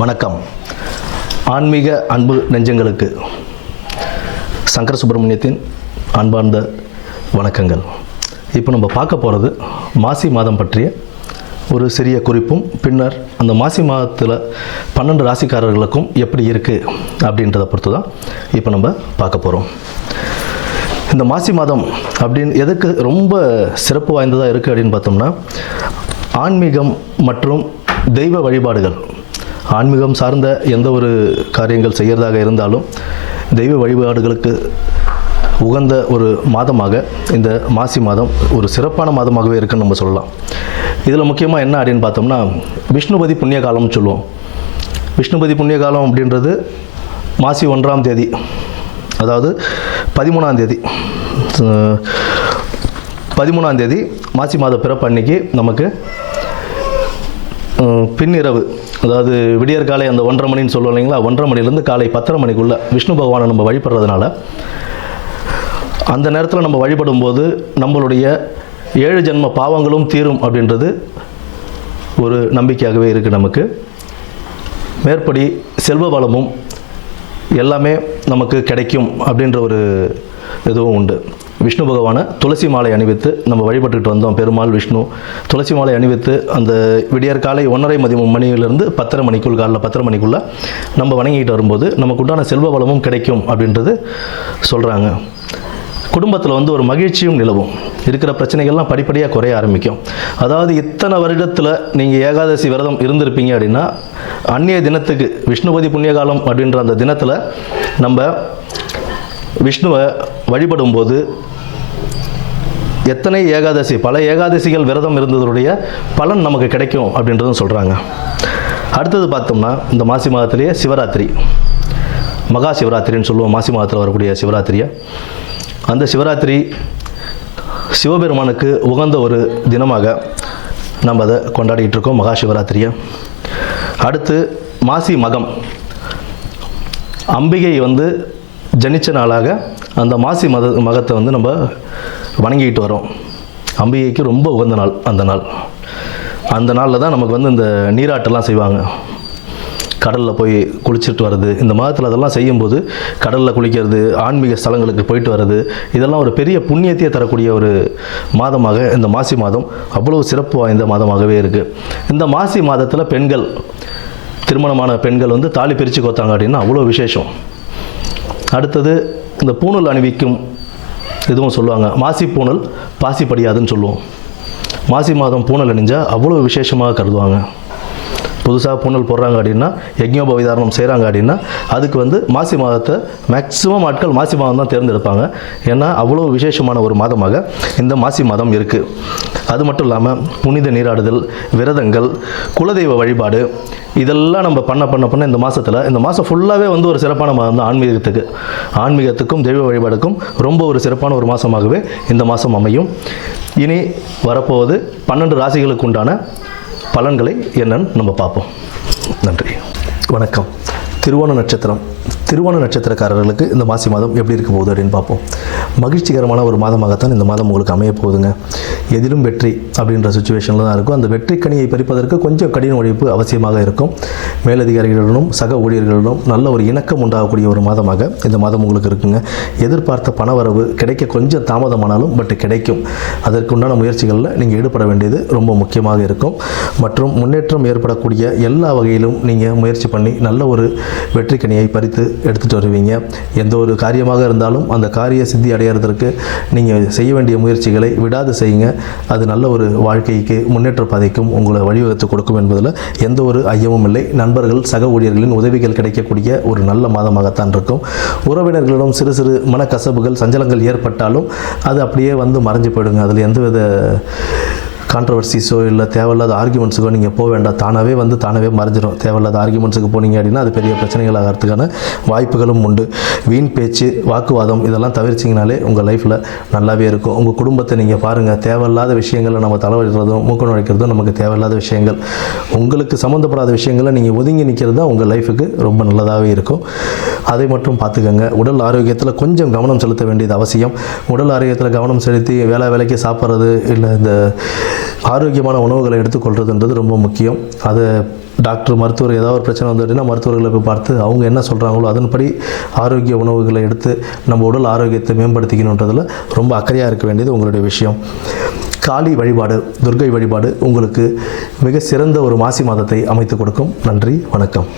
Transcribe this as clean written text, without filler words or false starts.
வணக்கம். ஆன்மீக அன்பு நெஞ்சங்களுக்கு சங்கர சுப்பிரமணியத்தின் அன்பார்ந்த வணக்கங்கள். இப்போ நம்ம பார்க்க போகிறது மாசி மாதம் பற்றிய ஒரு சிறிய குறிப்பும், பின்னர் அந்த மாசி மாதத்தில் 12 ராசிக்காரர்களுக்கும் எப்படி இருக்குது அப்படின்றத பொறுத்து தான் இப்போ நம்ம பார்க்க போகிறோம். இந்த மாசி மாதம் அப்படின்னு எதுக்கு ரொம்ப சிறப்பு வாய்ந்ததாக இருக்குது அப்படின்னு பார்த்தோம்னா, ஆன்மீகம் மற்றும் தெய்வ வழிபாடுகள், ஆன்மீகம் சார்ந்த எந்த ஒரு காரியங்கள் செய்கிறதாக இருந்தாலும் தெய்வ வழிபாடுகளுக்கு உகந்த ஒரு மாதமாக இந்த மாசி மாதம் ஒரு சிறப்பான மாதமாகவே இருக்குன்னு நம்ம சொல்லலாம். இதில் முக்கியமாக என்ன அப்படின்னு பார்த்தோம்னா, விஷ்ணுபதி புண்ணிய காலம்னு சொல்லுவோம். விஷ்ணுபதி புண்ணிய காலம் அப்படின்றது மாசி 1ஆம் தேதி, அதாவது 13ஆம் தேதி மாசி மாத பிறப்பு அன்னைக்கு நமக்கு பின்னிரவு, அதாவது விடியற் காலை அந்த 1:30 மணின்னு சொல்லுவோம் இல்லைங்களா, 1:30 மணிலேருந்து காலை 10:30 மணிக்குள்ளே விஷ்ணு பகவானை நம்ம வழிபடுறதுனால அந்த நேரத்தில் நம்ம வழிபடும் போது நம்மளுடைய 7 ஜென்ம பாவங்களும் தீரும் அப்படின்றது ஒரு நம்பிக்கையாகவே இருக்குது நமக்கு. மேற்படி செல்வ வளமும் எல்லாமே நமக்கு கிடைக்கும் அப்படின்ற ஒரு இதுவும் உண்டு. விஷ்ணு பகவானை துளசி மாலை அணிவித்து நம்ம வழிபட்டுக்கிட்டு வந்தோம். பெருமாள் விஷ்ணு துளசி மாலை அணிவித்து அந்த விடியற் காலை 1:30 மணியிலிருந்து 10:30 மணிக்குள், காலைல 10:30 மணிக்குள்ளே நம்ம வணங்கிட்டு வரும்போது நமக்கு உண்டான செல்வ வளமும் கிடைக்கும் அப்படின்றது சொல்கிறாங்க. குடும்பத்தில் ஒரு மகிழ்ச்சியும் நிலவும், இருக்கிற பிரச்சனைகள்லாம் படிப்படியாக குறைய ஆரம்பிக்கும். அதாவது இத்தனை வருடத்தில் நீங்கள் ஏகாதசி விரதம் இருந்திருப்பீங்க அப்படின்னா, அந்நிய தினத்துக்கு விஷ்ணுபதி புண்ணியகாலம் அப்படின்ற அந்த தினத்தில் நம்ம விஷ்ணுவை வழிபடும் போது எத்தனை ஏகாதசி, பல ஏகாதசிகள் விரதம் இருந்ததுடைய பலன் நமக்கு கிடைக்கும் அப்படின்றதும் சொல்கிறாங்க. அடுத்தது பார்த்தோம்னா, இந்த மாசி மாதத்திலேயே சிவராத்திரி, மகா சிவராத்திரின்னு சொல்லுவோம். மாசி மாதத்தில் வரக்கூடிய சிவராத்திரியை, அந்த சிவராத்திரி சிவபெருமானுக்கு உகந்த ஒரு தினமாக நம்ம அதை கொண்டாடிக்கிட்டு இருக்கோம், மகா சிவராத்திரியை. அடுத்து மாசி மகம், அம்பிகை ஜனிச்ச நாளாக அந்த மாசி மகத்தை நம்ம வணங்கிக்கிட்டு வரோம். அம்பிகைக்கு ரொம்ப உகந்த நாள் அந்த நாளில் தான் நமக்கு இந்த நீராட்டெல்லாம் செய்வாங்க. கடலில் போய் குளிச்சுட்டு வர்றது, இந்த மாதத்தில் அதெல்லாம் செய்யும்போது கடலில் குளிக்கிறது, ஆன்மீக ஸ்தலங்களுக்கு போயிட்டு வர்றது, இதெல்லாம் ஒரு பெரிய புண்ணியத்தையே தரக்கூடிய ஒரு மாதமாக இந்த மாசி மாதம் அவ்வளோ சிறப்பு வாய்ந்த மாதமாகவே இருக்குது. இந்த மாசி மாதத்தில் பெண்கள், திருமணமான பெண்கள் தாலி பிரித்து கோத்தாங்க அப்படின்னா அவ்வளோ விசேஷம். அடுத்தது இந்த பூணல் அணிவிக்கும் இதுவும் சொல்லுவாங்க. மாசி பூணல் பாசி படியாதுன்னு சொல்லுவோம். மாசி மாதம் பூணல் அணிஞ்சால் அவ்வளோ விசேஷமாக கருதுவாங்க. புதுசாக பூணல் போடுறாங்க அப்படின்னா, யஜ்ஞோபவிதாரணம் செய்கிறாங்க அப்படின்னா, அதுக்கு மாசி மாதத்தை மேக்ஸிமம் ஆட்கள் மாசி மாதம் தான் தேர்ந்தெடுப்பாங்க. ஏன்னா அவ்வளோ விசேஷமான ஒரு மாதமாக இந்த மாசி மாதம் இருக்குது. அது மட்டும் இல்லாமல் புனித நீராடுதல், விரதங்கள், குலதெய்வ வழிபாடு, இதெல்லாம் நம்ம பண்ண இந்த மாதத்தில், இந்த மாதம் ஃபுல்லாகவே ஒரு சிறப்பான மாதம் தான். ஆன்மீகத்துக்கும் தெய்வ வழிபாடுக்கும் ரொம்ப ஒரு சிறப்பான ஒரு மாதமாகவே இந்த மாதம் அமையும். இனி வரப்போவது 12 ராசிகளுக்கு உண்டான பலன்களை என்னன்னு நம்ம பார்ப்போம். நன்றி, வணக்கம். திருவோண நட்சத்திரக்காரர்களுக்கு இந்த மாசி மாதம் எப்படி இருக்க போகுது அப்படின்னு பார்ப்போம். மகிழ்ச்சிகரமான ஒரு மாதமாகத்தான் இந்த மாதம் உங்களுக்கு அமைய போகுதுங்க. எதிலும் வெற்றி அப்படின்ற சுச்சுவேஷனில் தான் இருக்கும். அந்த வெற்றி கனியை பறிப்பதற்கு கொஞ்சம் கடின உழைப்பு அவசியமாக இருக்கும். மேலதிகாரிகளுடனும் சக ஊழியர்களுடனும் நல்ல ஒரு இணக்கம் உண்டாகக்கூடிய ஒரு மாதமாக இந்த மாதம் உங்களுக்கு இருக்குங்க. எதிர்பார்த்த பணவரவு கிடைக்க கொஞ்சம் தாமதமானாலும் கிடைக்கும். அதற்குண்டான முயற்சிகளில் நீங்கள் ஈடுபட வேண்டியது ரொம்ப முக்கியமாக இருக்கும். மற்றும் முன்னேற்றம் ஏற்படக்கூடிய எல்லா வகையிலும் நீங்கள் முயற்சி பண்ணி நல்ல ஒரு வெற்றி கனியை பறித்து எடுத்துகிட்டு வருவீங்க. எந்த ஒரு காரியமாக இருந்தாலும் அந்த காரிய சித்தி அடையிறதற்கு நீங்கள் செய்ய வேண்டிய முயற்சிகளை விடாது செய்யுங்க. அது நல்ல ஒரு வாழ்க்கைக்கு முன்னேற்ற பாதைக்கும் உங்களை வழிவகுத்து கொடுக்கும் என்பதில் எந்த ஒரு ஐயமும் இல்லை. நண்பர்கள் சக ஊழியர்களின் உதவிகள் கிடைக்கக்கூடிய ஒரு நல்ல மாதமாகத்தான் இருக்கும். உறவினர்களிடம் சிறு சிறு மனக்கசப்புகள், சஞ்சலங்கள் ஏற்பட்டாலும் அது அப்படியே மறைஞ்சு போயிடுங்க. அதில் எந்தவித கான்ட்ரவர்சிஸோ இல்லை தேவையில்லாத ஆர்குமெண்ட்ஸுக்கோ நீங்கள் போக வேண்டாம். தானாகவே மறைஞ்சிடும். தேவையில்லாத ஆர்குமெண்ட்ஸுக்கு போனீங்க அப்படின்னா அது பெரிய பிரச்சனைகள் ஆகிறதுக்கான வாய்ப்புகளும் உண்டு. வீண் பேச்சு, வாக்குவாதம் இதெல்லாம் தவிர்த்திங்கனாலே உங்கள் லைஃப்பில் நல்லாவே இருக்கும். உங்கள் குடும்பத்தை நீங்கள் பாருங்கள். தேவையில்லாத விஷயங்களை நம்ம தலைவலிக்கிறதும் மூக்க நுழைக்கிறதும் நமக்கு தேவையில்லாத விஷயங்கள். உங்களுக்கு சம்மந்தப்படாத விஷயங்களை நீங்கள் ஒதுங்கி நிற்கிறது தான் உங்கள் லைஃபுக்கு ரொம்ப நல்லதாகவே இருக்கும். அதை மட்டும் பார்த்துக்கோங்க. உடல் ஆரோக்கியத்தில் கொஞ்சம் கவனம் செலுத்த வேண்டியது அவசியம். உடல் ஆரோக்கியத்தில் கவனம் செலுத்தி வேலைக்கு சாப்பிட்றது, இல்லை இந்த ஆரோக்கியமான உணவுகளை எடுத்துக்கொள்கிறதுன்றது ரொம்ப முக்கியம். அதை டாக்டர் மருத்துவர் ஏதாவது ஒரு பிரச்சனை வந்துட்டுன்னா மருத்துவர்களை போய் பார்த்து அவங்க என்ன சொல்கிறாங்களோ அதன்படி ஆரோக்கிய உணவுகளை எடுத்து நம்ம உடல் ஆரோக்கியத்தை மேம்படுத்திக்கணுன்றதில் ரொம்ப அக்கறையாக இருக்க வேண்டியது உங்களுடைய விஷயம். காளி வழிபாடு, துர்க்கை வழிபாடு உங்களுக்கு மிக சிறந்த ஒரு மாசி மாதத்தை அமைத்து கொடுக்கும். நன்றி, வணக்கம்.